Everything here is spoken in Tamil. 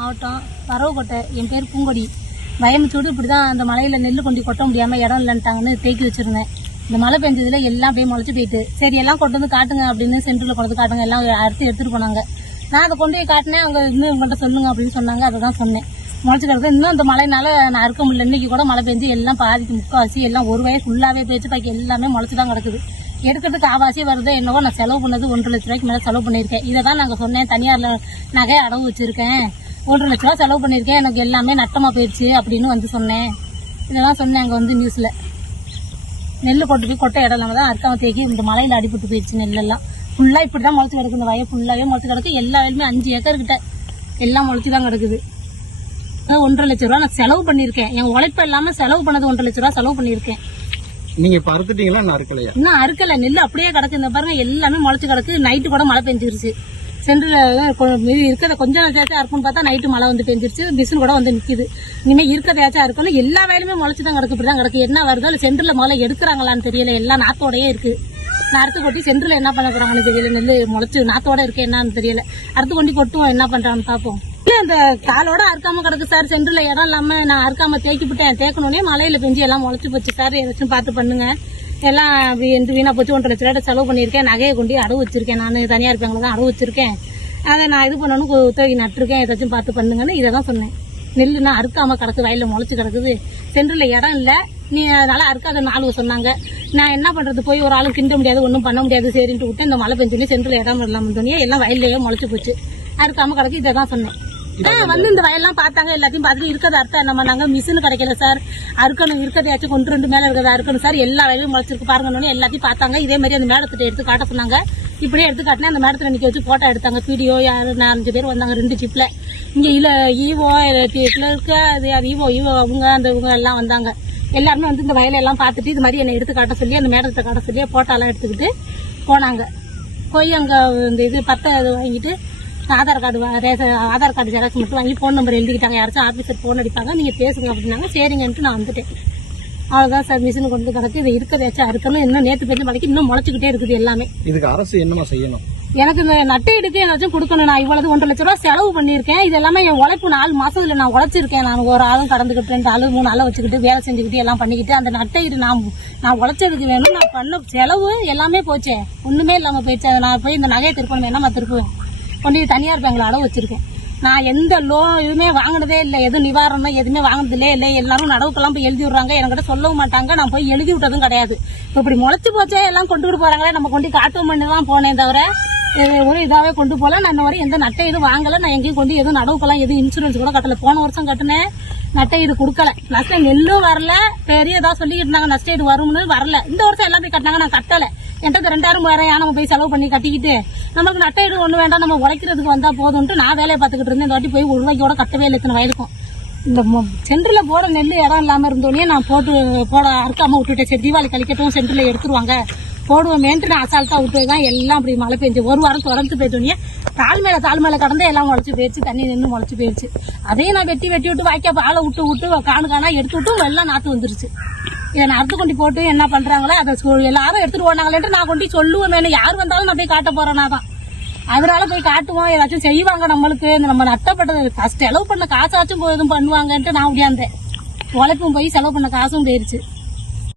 மாவட்டம் தரவுக்கோட்டை என் பேர் பூங்கொடி பயமுச்சோடு இப்படி தான் அந்த மலையில் நெல் கொண்டு கொட்ட முடியாமல் இடம் இல்லைன்ட்டாங்கன்னு தேக்கி வச்சுருந்தேன் இந்த மழை பெஞ்சதில் எல்லாம் போய் முளைச்சி போயிட்டு சரி எல்லாம் கொண்டு வந்து காட்டுங்க அப்படின்னு சென்டரில் கொண்டு வந்து காட்டுங்க எல்லாம் அறுத்து எடுத்துகிட்டு போனாங்க நான் அதை கொண்டு போய் காட்டினேன் அவங்க இன்னும் உங்கள்ட்ட சொல்லுங்க அப்படின்னு சொன்னாங்க அதை தான் சொன்னேன் முளைச்சி இன்னும் அந்த மழைனால நான் அறுக்க முடியல இன்னைக்கு கூட மழை பெஞ்சு எல்லாம் பாதிக்கு முக்கால்வாசி எல்லாம் ஒரு வயசு ஃபுல்லாகவே பேச்சு பாக்கி எல்லாமே முளைச்சி தான் கிடக்குது எடுக்கிறதுக்கு ஆபாசி வருது என்னவோ நான் செலவு பண்ணது ஒன்றரை லட்ச ரூபாய்க்கு மேலே செலவு பண்ணியிருக்கேன் இதை தான் நாங்கள் சொன்னேன் தனியாரில் நகை அடவு வச்சுருக்கேன் ஒன்றரை லட்ச ரூபா செலவு பண்ணியிருக்கேன் எனக்கு எல்லாமே நட்டமாக போயிடுச்சு அப்படின்னு வந்து சொன்னேன் இதெல்லாம் சொன்னேன் அங்கே வந்து நியூஸில் நெல் போட்டு போய் கொட்டை இடம் இல்லாமல் தான் அர்த்தம் தேக்கி இந்த மலையில் அடிபட்டு போயிடுச்சு நெல்லெல்லாம் ஃபுல்லாக இப்படி தான் முளைச்சி கிடக்கு இந்த வயல் ஃபுல்லாகவே முளைச்சி கிடக்கு எல்லா வயலுமே அஞ்சு ஏக்கர் கிட்ட எல்லாம் முளைச்சி தான் கிடக்குது ஒன்றரை லட்ச ரூபா நான் செலவு பண்ணியிருக்கேன் என் உழைப்பு இல்லாமல் செலவு பண்ணது ஒன்றரை லட்ச ரூபா செலவு பண்ணியிருக்கேன் நீங்க இப்ப அறுத்துட்டீங்களா அறுக்கலையா இன்னும் அறுக்கல நெல் அப்படியே கிடக்கு இந்த பாருங்க எல்லாமே முளைச்சு கிடக்கு நைட்டு கூட மழை பெஞ்சிருச்சு சென்டரில் இருக்கிறத கொஞ்சம் ஏதாச்சும் இருக்கும்னு பார்த்தா நைட்டு மழை வந்து பெஞ்சிருச்சு பிசுன் கூட வந்து நிற்கிது இனிமேல் இருக்கிறத ஏதாச்சும் இருக்கணும் எல்லா வேலையுமே முளைச்சி தான் கிடக்கு இப்படி தான் கிடக்கு என்ன வருதோ இல்லை சென்டரில் முதல்ல எடுக்கிறாங்களான்னு தெரியல எல்லாம் நாத்தோடையே இருக்குது அறுத்து கொட்டி சென்ட்ரில் என்ன பண்ண போகிறாங்கன்னு தெரியல நெல் முளைச்சி நாத்தோட இருக்கு என்னன்னு தெரியல அறுத்து கொண்டு கொட்டுவோம் என்ன பண்ணுறான்னு பார்ப்போம் இல்லை அந்த காலோட அறுக்காம கிடக்கு சார் சென்ட்ரில் இடம் இல்லாமல் நான் அறுக்காம தேய்க்கி விட்டேன் தேய்க்கணுன்னே மழையில் பெஞ்சு எல்லாம் முளைச்சி போச்சு சார் ஏதாச்சும் பார்த்து பண்ணுங்க எல்லாம் அப்படி என்று வீணாக போச்சு ஒன்றரை லட்ச ரூபாய் செலவு பண்ணியிருக்கேன் நகையை கொண்டு அடவு வச்சிருக்கேன் நான் தனியாக இருப்பாங்கள தான் அடவு வச்சிருக்கேன் அதை நான் இது பண்ணணும் உத்தரவு நட்டிருக்கேன் ஏதாச்சும் பார்த்து பண்ணுங்கன்னு இதை தான் சொன்னேன் நெல்லுனா அறுக்காமல் கிடக்கு வயலில் முளைச்சி கிடக்குது சென்டரில் இடம் இல்லை நீ அதனால அறுக்காத நாலு சொன்னாங்க நான் என்ன பண்ணுறது போய் ஒரு ஆளும் கிண்ட முடியாது ஒன்றும் பண்ண முடியாது சரின்ட்டு விட்டு இந்த மழை பெஞ்சோன்னே சென்டரில் இடம் இல்லாமல் தோணியே எல்லாம் வயல்லையே முளைச்சி போச்சு அறுக்காமல் கிடக்கு இதை தான் சொன்னேன் வந்து இந்த வயல்லாம் பார்த்தாங்க எல்லாத்தையும் பார்த்துட்டு இருக்கிறது அர்த்தம் நம்ம நாங்க மிஷின் கிடைக்கல சார் அறுக்கணும் இருக்கிறதையாச்சும் கொண்டு ரெண்டு மேல இருக்கிறத அறுக்கணும் சார் எல்லா வயலும் முளைச்சிருக்கு பாருங்கன்னு எல்லாத்தையும் பார்த்தாங்க இதே மாதிரி அந்த மேடத்திட்ட எடுத்து காட்ட சொன்னாங்க இப்படியே எடுத்து காட்டினா அந்த மேடத்துல நிக்க வச்சு போட்டோ எடுத்தாங்க பிடிஓ யாரு நாலஞ்சு பேர் வந்தாங்க ரெண்டு ஜிப்ல இங்க இல்ல ஈவோ இருக்க அது ஈவோ ஈவோ அவங்க அந்த இவங்க எல்லாம் வந்தாங்க எல்லாருமே வந்து இந்த வயலெல்லாம் பார்த்துட்டு இது மாதிரி என்னை எடுத்து காட்ட சொல்லி அந்த மேடத்தை காட்ட சொல்லி போட்டோலாம் எடுத்துக்கிட்டு போனாங்க போய் அங்கே இந்த இது பத்தை வாங்கிட்டு Aadhaar card ration Aadhaar card xerox மட்டும் வாங்கி ஃபோன் நம்பர் எழுதிக்கிட்டாங்க யாராச்சும் ஆஃபீஸர் ஃபோன் அடிப்பாங்க நீங்கள் பேசுங்க அப்படின்னாங்க சரிங்கன்ட்டு நான் வந்துட்டேன் அவ்வளோதான் சார் மிஷின் கொண்டு கிடக்கு இது இருக்க வச்சா இருக்கணும் இன்னும் நேற்று பேச்சு மலைக்கு இன்னும் முளைச்சிக்கிட்டே இருக்குது எல்லாமே இதுக்கு அரசு என்னமா செய்யணும் எனக்கு இந்த நட்டீடுக்கு ஏதாச்சும் கொடுக்கணும் நான் இவ்வளவு ஒன்றரை லட்ச ரூபா செலவு பண்ணியிருக்கேன் இது எல்லாமே என் உழைப்பு நாலு மாசத்துல நான் உழைச்சிருக்கேன் நான் ஒரு ஆளும் கடந்துக்கிட்டு ரெண்டு ஆளு மூணு ஆளை வச்சுக்கிட்டு வேலை செஞ்சுக்கிட்டு எல்லாம் பண்ணிக்கிட்டு அந்த இது நான் நான் உழைச்சதுக்கு வேணும் நான் பண்ண செலவு எல்லாமே போச்சே ஒண்ணுமே இல்லாம போயிடுச்சு நான் போய் இந்த நகையை திருப்பணும் என்னமா திருப்புவேன் கொண்டு தனியார் பேங்கில் அடவு நான் எந்த லோன் எதுவுமே வாங்கினதே இல்லை எதுவும் நிவாரணம் எதுவுமே வாங்கினதில்லே இல்லை எல்லாரும் நடவுக்கெல்லாம் போய் எழுதி விடுறாங்க என்கிட்ட சொல்லவும் மாட்டாங்க நான் போய் எழுதி விட்டதும் கிடையாது இப்படி முளைச்சி போச்சே எல்லாம் கொண்டுகிட்டு போறாங்களே நம்ம கொண்டு காட்டு மண்ணு தான் போனேன் தவிர ஒரு இதாகவே கொண்டு போகல நான் வரை எந்த நட்டை இது வாங்கலை நான் எங்கேயும் கொண்டு எதுவும் நடவுக்கெல்லாம் எதுவும் இன்சூரன்ஸ் கூட கட்டல போன வருஷம் கட்டினேன் நட்டை இது கொடுக்கல நஷ்டம் நெல்லும் வரல பெரிய ஏதாவது சொல்லிக்கிட்டு இருந்தாங்க நஷ்டம் இது வரும்னு வரல இந்த வருஷம் எல்லாமே கட்டினாங்க நான் கட்டலை என்கிட்ட ரெண்டாயிரம் மூவாயிரம் ஏன் நம்ம போய் செலவு பண்ணி கட்டிக்கிட்டு நம்மளுக்கு இடம் ஒன்று வேண்டாம் நம்ம உழைக்கிறதுக்கு வந்தால் போதும்ட்டு நான் வேலையை பார்த்துக்கிட்டு இருந்தேன் இந்த வாட்டி போய் ஒரு கட்டவே இல்லை இத்தனை வயலுக்கும் இந்த சென்டரில் போட நெல் இடம் இல்லாமல் இருந்தோடனே நான் போட்டு போட அறுக்காமல் விட்டுட்டேன் சரி தீபாவளி கழிக்கட்டும் சென்டரில் எடுத்துருவாங்க போடுவோமேன்ட்டு நான் அசால்ட்டாக விட்டு தான் எல்லாம் அப்படி மழை பெஞ்சு ஒரு வாரம் தொடர்ந்து போயிட்டோன்னே தாழ் மேலே தாழ் மேலே கடந்து எல்லாம் முளைச்சி போயிடுச்சு தண்ணி நின்று முளைச்சி போயிடுச்சு அதையும் நான் வெட்டி வெட்டி விட்டு வாய்க்கா ஆளை விட்டு விட்டு காணு காணா எடுத்து விட்டு எல்லாம் நாற்று வந்துருச்சு இதை நான் அறுத்து கொண்டு போட்டு என்ன பண்றாங்களோ அதை எல்லாரும் எடுத்துட்டு போனாங்களேன்ட்டு நான் கொண்டு சொல்லுவேன் யார் வந்தாலும் நான் போய் காட்ட போறேன்னா தான் அதனால போய் காட்டுவோம் ஏதாச்சும் செய்வாங்க நம்மளுக்கு இந்த நம்ம நட்டப்பட்டது செலவு பண்ண காசாச்சும் எதுவும் பண்ணுவாங்கன்ட்டு நான் உடையாந்தேன் உழைப்பும் போய் செலவு பண்ண காசும் போயிருச்சு